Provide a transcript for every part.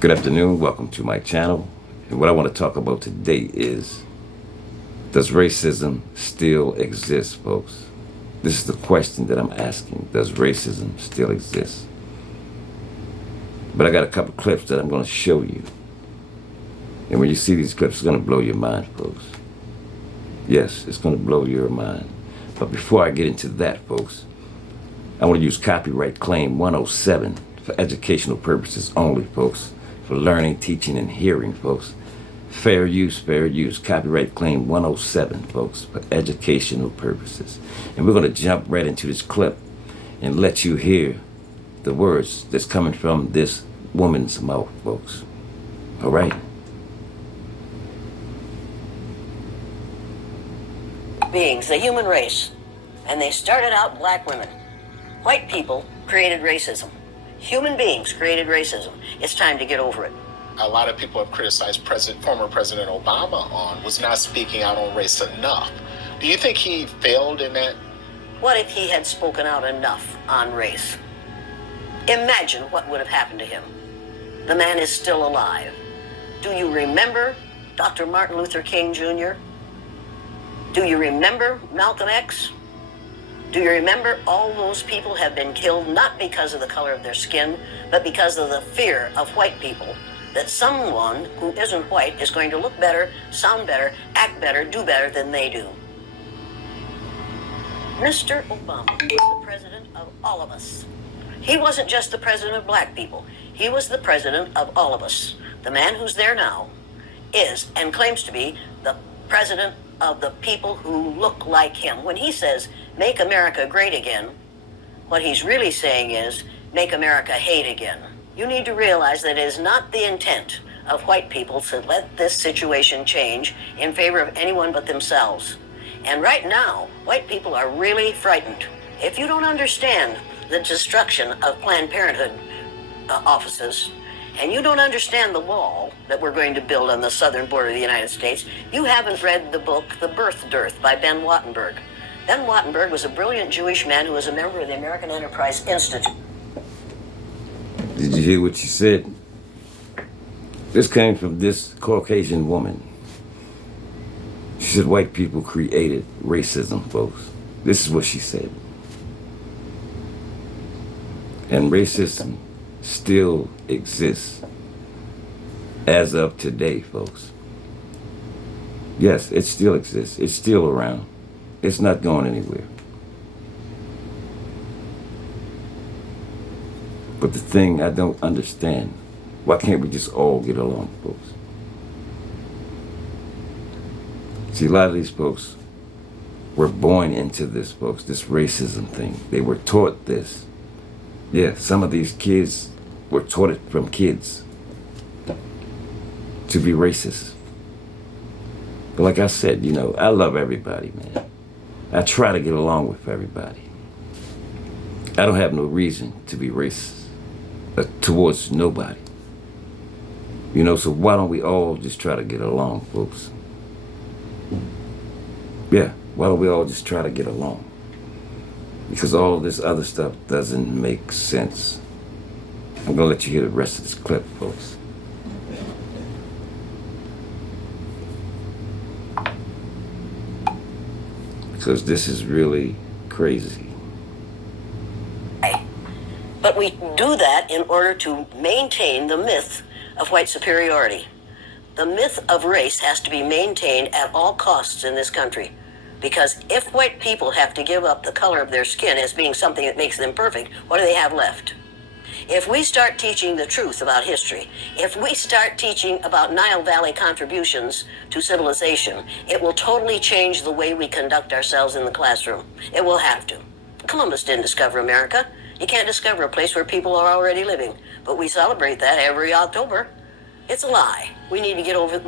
Good afternoon, welcome to my channel. And what I want to talk about today is, does racism still exist, folks? This is the question that I'm asking. Does racism still exist? But I got a couple clips that I'm going to show you. And when you see these clips, it's going to blow your mind, folks. Yes, it's going to blow your mind. But before I get into that, folks, I want to use copyright claim 107 for educational purposes only, folks. For learning, teaching, and hearing, folks. Fair use, copyright claim 107, folks, for educational purposes. And we're going to jump right into this clip and let you hear the words that's coming from this woman's mouth, folks. All right? Beings, the human race, and they started out black women. White people created racism. Human beings created racism. It's time to get over it. A lot of people have criticized former President Obama was not speaking out on race enough. Do you think he failed in that? What if he had spoken out enough on race? Imagine what would have happened to him. The man is still alive. Do you remember Dr. Martin Luther King Jr.? Do you remember Malcolm X? Do you remember all those people have been killed not because of the color of their skin, but because of the fear of white people, that someone who isn't white is going to look better, sound better, act better, do better than they do. Mr. Obama was the president of all of us. He wasn't just the president of black people. He was the president of all of us. The man who's there now is and claims to be the president of the people who look like him. When he says, make America great again, what he's really saying is, make America hate again. You need to realize that it is not the intent of white people to let this situation change in favor of anyone but themselves. And right now, white people are really frightened. If you don't understand the destruction of Planned Parenthood offices, and you don't understand the wall that we're going to build on the southern border of the United States, you haven't read the book, The Birth Dearth by Ben Wattenberg. Ben Wattenberg was a brilliant Jewish man who was a member of the American Enterprise Institute. Did you hear what she said? This came from this Caucasian woman. She said white people created racism, folks. This is what she said. And racism still exists as of today, folks. Yes, it still exists. It's still around. It's not going anywhere. But the thing I don't understand, why can't we just all get along, folks? See, a lot of these folks were born into this, folks, this racism thing. They were taught this. Yeah, some of these kids were taught it from kids to be racist. But like I said, you know, I love everybody, man. I try to get along with everybody. I don't have no reason to be racist towards nobody. You know, so why don't we all just try to get along, folks? Yeah, why don't we all just try to get along? Because all this other stuff doesn't make sense. I'm gonna let you hear the rest of this clip, folks. Because this is really crazy. But we do that in order to maintain the myth of white superiority. The myth of race has to be maintained at all costs in this country. Because if white people have to give up the color of their skin as being something that makes them perfect, what do they have left? If we start teaching the truth about history, if we start teaching about Nile Valley contributions to civilization, it will totally change the way we conduct ourselves in the classroom. It will have to. Columbus didn't discover America. You can't discover a place where people are already living. But we celebrate that every October. It's a lie. We need to get over it.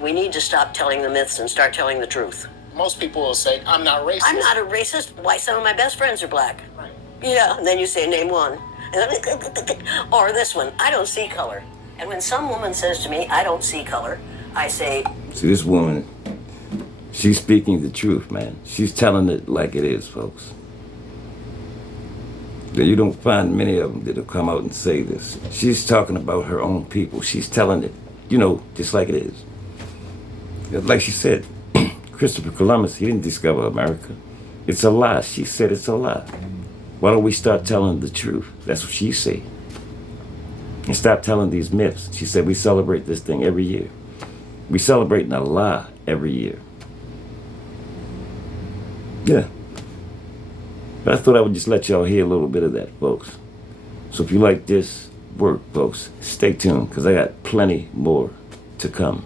We need to stop telling the myths and start telling the truth. Most people will say, I'm not racist. I'm not a racist. Why, some of my best friends are black. Right. Yeah, and then you say, name one. Or this one, I don't see color. And when some woman says to me, I don't see color, I say... See, this woman, she's speaking the truth, man. She's telling it like it is, folks. That you don't find many of them that'll come out and say this. She's talking about her own people. She's telling it, just like it is. Like she said, Christopher Columbus, he didn't discover America. It's a lie. She said it's a lie. Why don't we start telling the truth? That's what she said. And stop telling these myths. She said we celebrate this thing every year. We celebrating a lie every year. Yeah. But I thought I would just let y'all hear a little bit of that, folks. So if you like this work, folks, stay tuned, because I got plenty more to come.